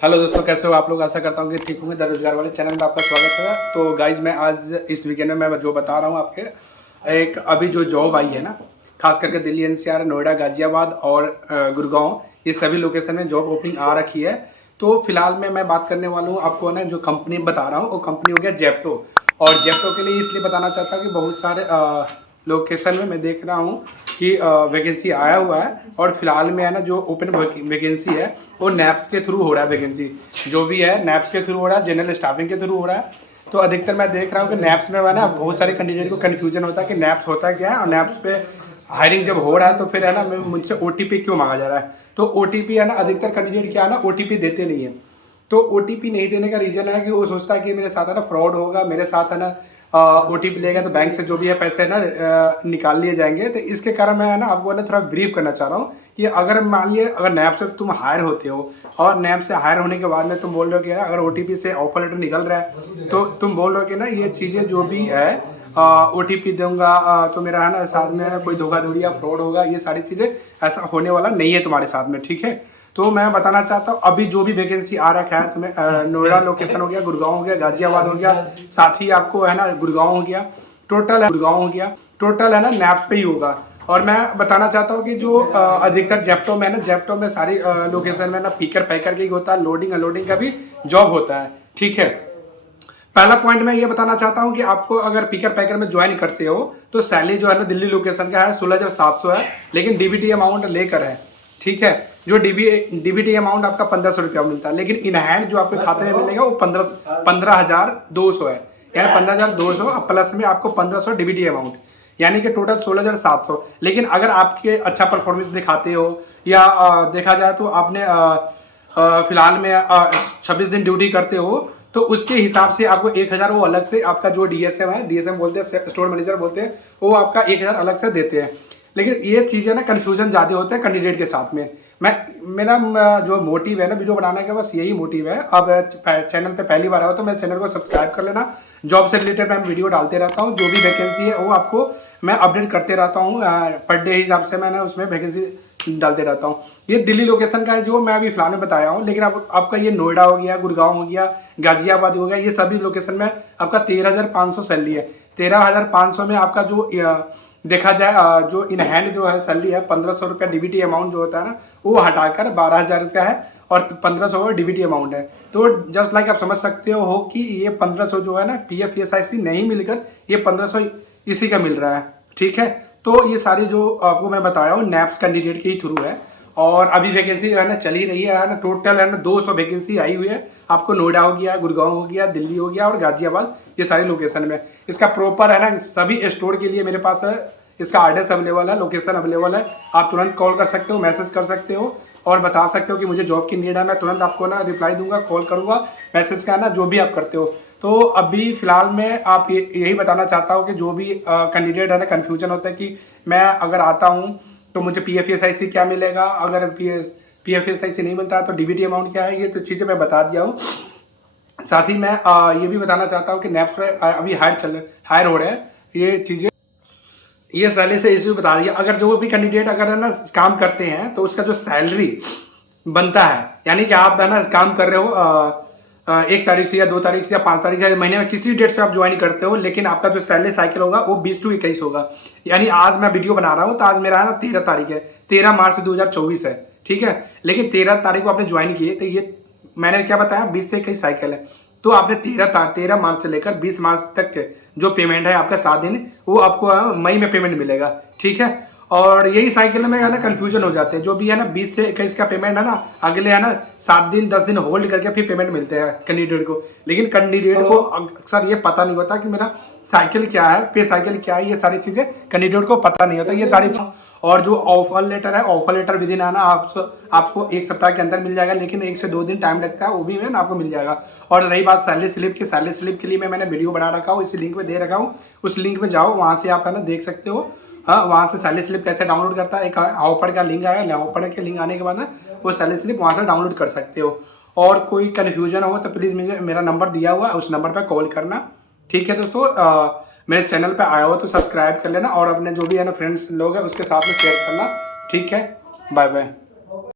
Hello दोस्तों, कैसे हो आप लोग। आशा करता हूँ कि ठीक होंगे। द रोजगार वाले चैनल में आपका स्वागत है। तो गाइज मैं आज इस वीकेंड में मैं जो बता रहा हूँ आपके, एक अभी जो जॉब आई है ना, खास करके दिल्ली एनसीआर, नोएडा, गाजियाबाद और गुड़गांव, ये सभी लोकेशन में जॉब ओपनिंग आ रखी है। तो फिलहाल में मैं बात करने वाला हूँ आपको ना, जो कंपनी बता रहा हूँ वो कंपनी हो गया जेप्टो। और जेप्टो के लिए इसलिए बताना चाहता हूँ कि बहुत सारे लोकेशन में मैं देख रहा हूँ कि वैकेंसी आया हुआ है। और फिलहाल में है ना, जो ओपन वैकेंसी है वो नैप्स के थ्रू हो रहा है। वैकेंसी जो भी है नैप्स के थ्रू हो रहा है, जनरल स्टाफिंग के थ्रू हो रहा है। तो अधिकतर मैं देख रहा हूँ कि नैप्स में ना बहुत सारे कैंडिडेट को कन्फ्यूजन होता है कि नैप्स होता क्या है, और नैप्स पे हायरिंग जब हो रहा है तो फिर है ना मुझसे ओटीपी क्यों मांगा जा रहा है। तो ओटीपी है ना, अधिकतर कैंडिडेट क्या है ना, ओटीपी देते नहीं है। तो ओटीपी नहीं देने का रीज़न है कि वो सोचता है कि मेरे साथ है ना फ्रॉड होगा, मेरे साथ है ना ओटीपी लेगा तो बैंक से जो भी है पैसे ना निकाल लिए जाएंगे। तो इसके कारण मैं है ना आपको ना थोड़ा ब्रीफ करना चाह रहा हूँ कि अगर मान लिए अगर नैप से तुम हायर होते हो और नैप से हायर होने के बाद में तुम बोल रहे हो कि अगर ओटीपी से ऑफर लेटर निकल रहा है तो तुम बोल रहे हो कि ना ये चीज़ें जो भी है ओटीपी दूंगा तो मेरा है ना साथ में कोई धोखाधड़ी या फ्रॉड होगा, ये सारी चीज़ें ऐसा होने वाला नहीं है तुम्हारे साथ में। ठीक है, तो मैं बताना चाहता हूँ अभी जो भी वैकेंसी आ रखा है तुम्हें, नोएडा लोकेशन हो गया, गुड़गांव हो गया, गाजियाबाद हो गया, साथ ही आपको है ना गुड़गांव हो गया, टोटल है गुड़गांव हो गया, टोटल है ना नैप पे ही होगा। और मैं बताना चाहता हूँ कि जो अधिकतर जेप्टो में है ना, जेप्टो में सारी लोकेशन में ना पिकर पैकर का ही होता है, लोडिंग अनलोडिंग का भी जॉब होता है। ठीक है, पहला पॉइंट मैं ये बताना चाहता हूँ कि आपको अगर पिकर पैकर में ज्वाइन करते हो तो सैलरी जो है ना दिल्ली लोकेशन का है 16,700 है, लेकिन डीबीटी अमाउंट लेकर है। ठीक है, जो डीबीटी अमाउंट आपका 1,500 रुपया मिलता है, लेकिन इन हैंड जो आपके खाते में मिलेगा वो 15,200 है, यानी 15,200 प्लस में आपको 1,500 डीबीटी अमाउंट, यानी कि टोटल 16,700। लेकिन अगर आपके अच्छा परफॉर्मेंस दिखाते हो या देखा जाए तो आपने फिलहाल में 26 दिन ड्यूटी करते हो तो उसके हिसाब से आपको 1,000 वो अलग से आपका जो डीएसएम है, डीएसएम बोलते हैं, स्टोर मैनेजर बोलते हैं, वो आपका 1,000 अलग से देते हैं। लेकिन ये चीज़ें ना कन्फ्यूजन ज़्यादा होता है कैंडिडेट के साथ में। मेरा जो मोटिव है ना वीडियो बनाने का, बस यही मोटिव है। अब चैनल पे पहली बार आओ तो मेरे चैनल को सब्सक्राइब कर लेना। जॉब से रिलेटेड मैं वीडियो डालते रहता हूँ, जो भी वैकेंसी है वो आपको मैं अपडेट करते रहता हूँ। पर डे हिसाब से मैंने उसमें वैकेंसी डालते रहता हूँ। ये दिल्ली लोकेशन का है जो मैं अभी फिलहाल में बताया हूँ, लेकिन अब आपका ये नोएडा हो गया, गुड़गांव हो गया, गाजियाबाद हो गया, ये सभी लोकेशन में आपका 13,500 सैलरी है। 13,500 में आपका जो देखा जाए जो इन हैंड जो है सैलरी है 1,500 रुपया डीबीटी अमाउंट जो होता है ना, वो हटाकर 12,000 रुपया है और 1,500 डीबीटी अमाउंट है। तो जस्ट लाइक आप समझ सकते हो कि ये 1,500 जो है ना पीएफ ईएसआईसी नहीं मिलकर ये 1,500 इसी का मिल रहा है। ठीक है, तो ये सारी जो आपको मैं बताया हूँ नैप्स कैंडिडेट के ही थ्रू है। और अभी वैकेंसी है ना चल ही रही है ना, टोटल है ना 200 वैकेंसी आई हुई है। आपको नोएडा हो गया, गुड़गांव हो गया, दिल्ली हो गया और गाजियाबाद, ये सारी लोकेशन में। इसका प्रॉपर है ना सभी स्टोर के लिए मेरे पास है, इसका एड्रेस अवेलेबल है, लोकेशन अवेलेबल है। आप तुरंत कॉल कर सकते हो, मैसेज कर सकते हो और बता सकते हो कि मुझे जॉब की नीड है। मैं तुरंत आपको ना रिप्लाई दूंगा, कॉल करूंगा, मैसेज का ना जो भी आप करते हो। तो अभी फिलहाल में आप यही बताना चाहता हूँ कि जो भी कैंडिडेट है ना कन्फ्यूजन होता है कि मैं अगर आता हूँ तो मुझे पीएफईएसआईसी क्या मिलेगा, अगर पीएफईएसआईसी नहीं मिलता है तो डीबीटी अमाउंट क्या है, ये तो चीज़ें मैं बता दिया हूँ। साथ ही मैं ये भी बताना चाहता हूँ कि नैप्स पे अभी हायर हो रहे हैं ये चीज़ें, ये सैलरी से इश्यू बता दिया। अगर जो भी कैंडिडेट अगर है ना काम करते हैं तो उसका जो सैलरी बनता है, यानी कि आप है ना काम कर रहे हो 1 तारीख से या 2 तारीख से या 5 तारीख से, महीने में किसी डेट से आप ज्वाइन करते हो, लेकिन आपका जो सैलरी साइकिल होगा वो 20 to 21 होगा। यानी आज मैं वीडियो बना रहा हूँ तो आज मेरा है ना 13 तारीख है, 13 मार्च 2024 है। ठीक है, लेकिन 13 तारीख को आपने ज्वाइन किए तो ये मैंने क्या बताया 20 से 21 साइकिल है। तो आपने 13 मार्च से लेकर 20 मार्च तक के जो पेमेंट है आपका 7 दिन, वो आपको मई में पेमेंट मिलेगा। ठीक है, और यही साइकिल में है ना कंफ्यूजन हो जाते हैं। जो भी है ना 20 से 21 का पेमेंट है ना, अगले है ना 7 दिन 10 दिन होल्ड करके फिर पेमेंट मिलते हैं कैंडिडेट को। लेकिन कैंडिडेट को अक्सर ये पता नहीं होता कि मेरा साइकिल क्या है, पे साइकिल क्या है, ये सारी चीज़ें कैंडिडेट को पता नहीं होता ये सारी। और जो ऑफर लेटर है, ऑफर लेटर विद इन आना आपको 1 सप्ताह के अंदर मिल जाएगा, लेकिन 1 से 2 दिन टाइम लगता है, वो भी है ना आपको मिल जाएगा। और रही बात सैलरी स्लिप की, सैलरी स्लिप के लिए मैंने वीडियो बना रखा हूँ, इसी लिंक पे दे रखा हूँ, उस लिंक पे जाओ, वहाँ से आप है ना देख सकते हो। हाँ, वहाँ से सैलरी स्लिप कैसे डाउनलोड करता है, एक ऑफर का लिंक आया, ऑफर के लिंक आने के बाद ना वो सैलरी स्लिप वहाँ से डाउनलोड कर सकते हो। और कोई कन्फ्यूजन हो तो प्लीज़ मुझे मेरा नंबर दिया हुआ है, उस नंबर पर कॉल करना। ठीक है दोस्तों, मेरे चैनल पे आया हो तो सब्सक्राइब कर लेना और अपने जो भी है ना फ्रेंड्स लोग हैं उसके साथ में शेयर करना। ठीक है, बाय बाय।